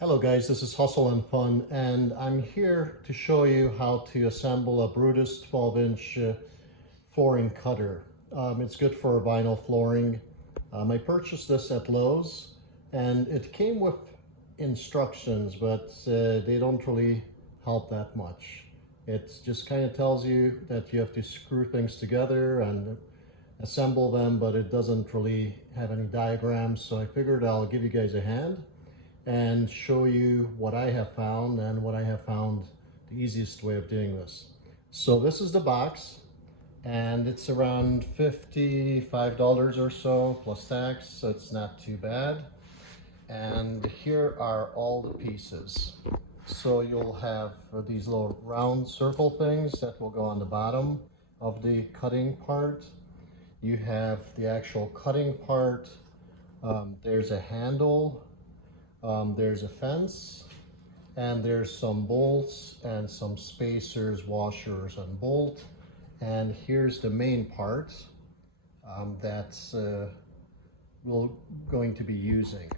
Hello guys, this is Hustle and Fun, and I'm here to show you how to assemble a Brutus 12-inch flooring cutter. It's good for vinyl flooring. I purchased this at Lowe's, and it came with instructions, but they don't really help that much. It just kind of tells you that you have to screw things together and assemble them, but it doesn't really have any diagrams, so I figured I'll give you guys a hand and show you what I have found and what I have found the easiest way of doing this. So this is the box, and it's around $55 or so plus tax, so it's not too bad. And here are all the pieces. So you'll have these little round circle things that will go on the bottom of the cutting part. You have the actual cutting part. There's a handle. There's a fence, and there's some bolts and some spacers, washers, and bolt. And here's the main part that's we're going to be using.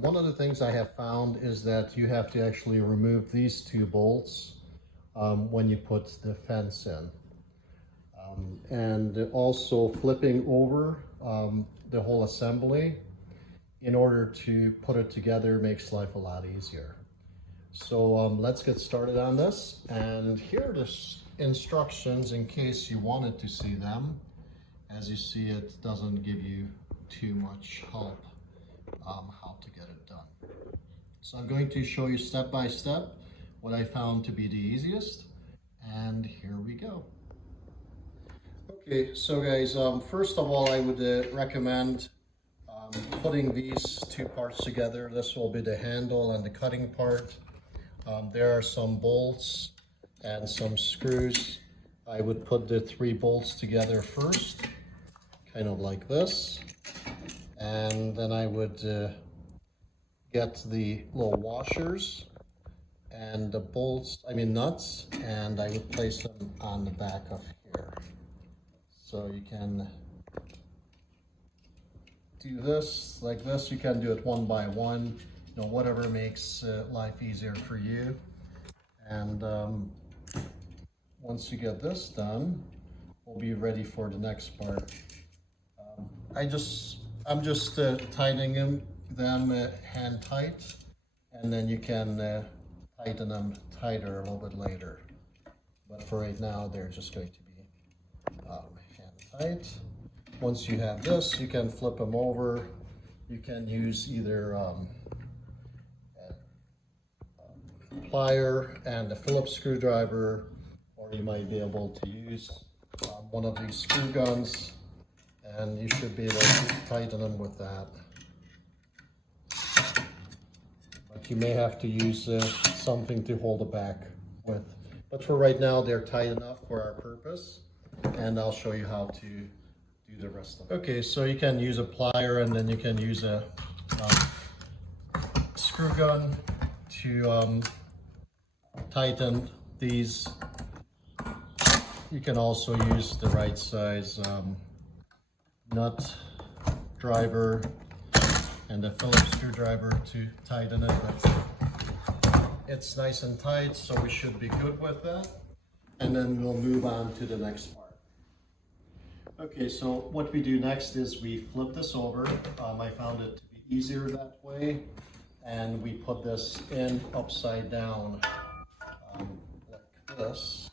One of the things I have found is that you have to actually remove these two bolts when you put the fence in. And also flipping over the whole assembly in order to put it together makes life a lot easier. So let's get started on this. And here are the instructions in case you wanted to see them. As you see, it doesn't give you too much help how to get it done. So I'm going to show you step by step what I found to be the easiest. And here we go. Okay, so guys, first of all, I would recommend putting these two parts together. This will be the handle and the cutting part. There are some bolts and some screws. I would put the three bolts together first, kind of like this. And then I would get the little washers and the bolts, nuts, and I would place them on the back of here. So you can do this like this. You can do it one by one, whatever makes life easier for you. And once you get this done, we'll be ready for the next part. I'm just tightening them hand tight, and then you can tighten them tighter a little bit later. But for right now, they're just going to be hand tight. Once you have this, you can flip them over. You can use either a plier and a Phillips screwdriver, or you might be able to use one of these screw guns, and you should be able to tighten them with that. But you may have to use something to hold it back with. But for right now, they're tight enough for our purpose, and I'll show you how to do the rest of it. Okay, so you can use a plier, and then you can use a screw gun to tighten these. You can also use the right size nut driver and a Phillips screwdriver to tighten it, but it's nice and tight, so we should be good with that. And then we'll move on to the next part. Okay, so what we do next is we flip this over. I found it to be easier that way, and we put this in upside down like this.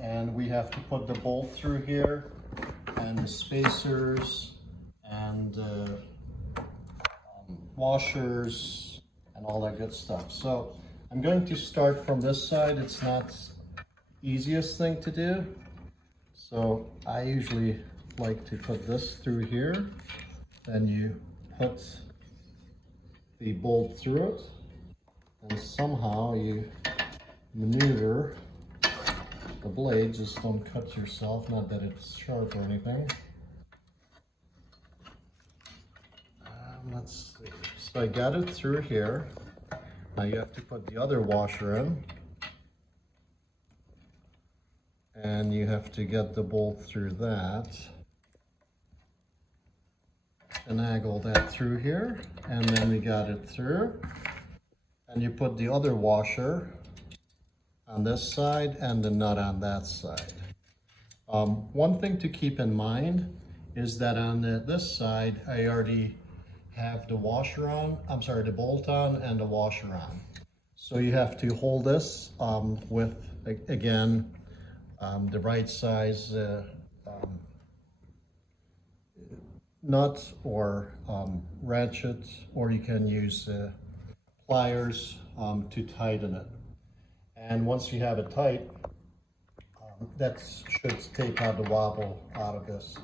And we have to put the bolt through here, and the spacers, and washers, and all that good stuff. So I'm going to start from this side. It's not the easiest thing to do. So I usually like to put this through here, then you put the bolt through it, and somehow you maneuver the blade, just don't cut yourself, not that it's sharp or anything. Let's see. So I got it through here. Now you have to put the other washer in. And you have to get the bolt through that. finagle that through here, and then we got it through. And you put the other washer on this side and the nut on that side. One thing to keep in mind is that on this side, I already have the washer on, the bolt on and the washer on. So you have to hold this with, again, the right size nut or ratchet, or you can use pliers to tighten it. And once you have it tight, that should take out the wobble out of this.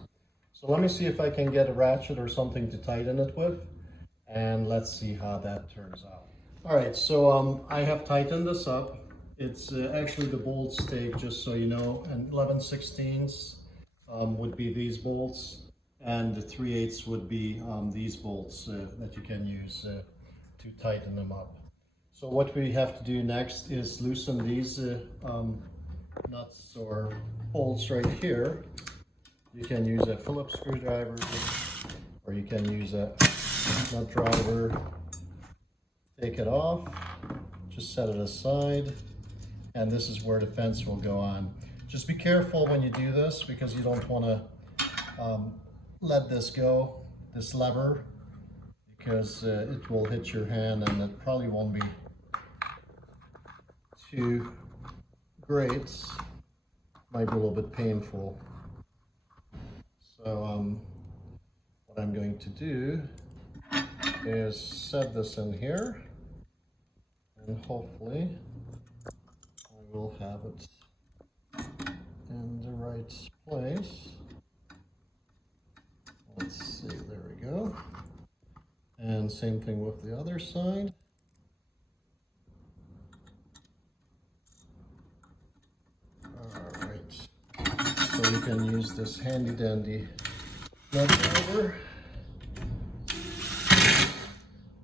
So let me see if I can get a ratchet or something to tighten it with, and let's see how that turns out. All right, so I have tightened this up. It's actually the bolts take, just so you know, and 11/16 would be these bolts, and the 3/8 would be these bolts that you can use to tighten them up. So what we have to do next is loosen these nuts or bolts right here. You can use a Phillips screwdriver, or you can use a nut driver. Take it off, just set it aside, and this is where the fence will go on. Just be careful when you do this, because you don't want to let this go, this lever, because it will hit your hand and it probably won't be too great. Might be a little bit painful. So what I'm going to do is set this in here, and hopefully I will have it in the right place. Let's see, there we go. And same thing with the other side. Alright, so you can use this handy dandy nut driver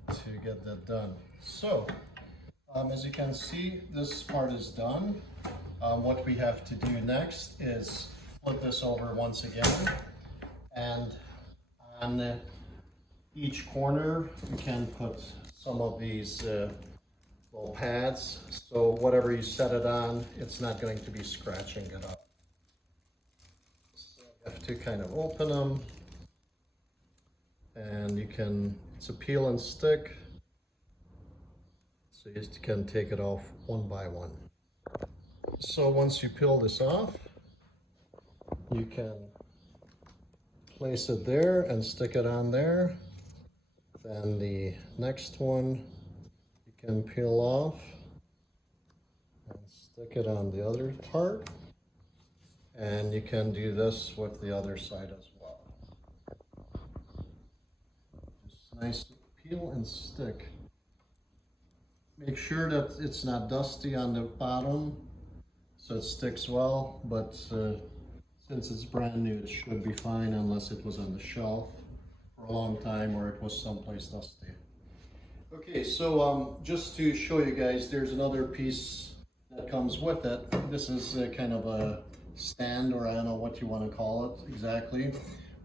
to get that done. So, as you can see, this part is done. What we have to do next is flip this over once again, and on each corner you can put some of these little pads, so whatever you set it on, it's not going to be scratching it up. So you have to kind of open them, and you can, it's a peel and stick, so you can take it off one by one. So once you peel this off, you can place it there and stick it on there. Then the next one you can peel off and stick it on the other part, and you can do this with the other side as well. Just nice peel and stick. Make sure that it's not dusty on the bottom so it sticks well, but since it's brand new, it should be fine, unless it was on the shelf for a long time or it was someplace dusty. Okay, so just to show you guys, there's another piece that comes with it. This is kind of a stand, or I don't know what you want to call it exactly,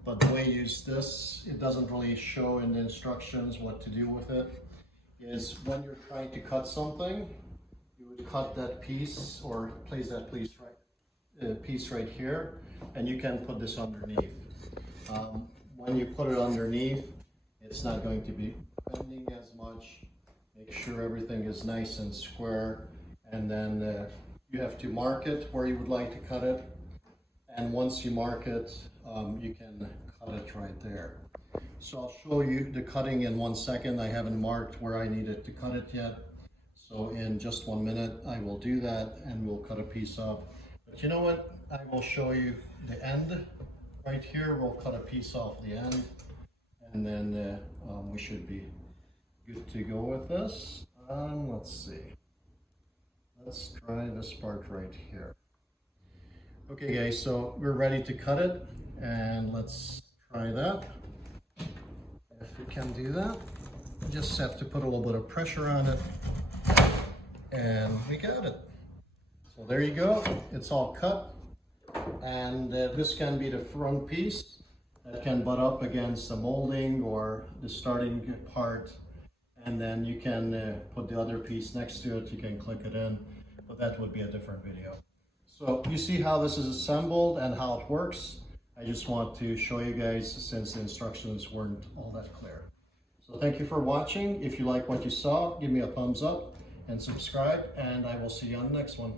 but the way you use this, it doesn't really show in the instructions what to do with it, is when you're trying to cut something, you would cut that piece or place that piece right here, and you can put this underneath. When you put it underneath, it's not going to be bending as much. Make sure everything is nice and square, and then you have to mark it where you would like to cut it, and once you mark it, you can cut it right there. So I'll show you the cutting in 1 second. I haven't marked where I needed to cut it yet, so in just 1 minute I will do that, and we'll cut a piece off. But you know what, I will show you the end right here. We'll cut a piece off the end, and then we should be good to go with this. Let's see, let's try this part right here. Okay guys, so we're ready to cut it, and let's try that. If we can do that, we just have to put a little bit of pressure on it, and we got it. So there you go, it's all cut, and this can be the front piece. that can butt up against the molding or the starting part, and then you can put the other piece next to it. You can click it in, but that would be a different video. So you see how this is assembled and how it works. I just want to show you guys since the instructions weren't all that clear. So thank you for watching. If you like what you saw, give me a thumbs up and subscribe, and I will see you on the next one.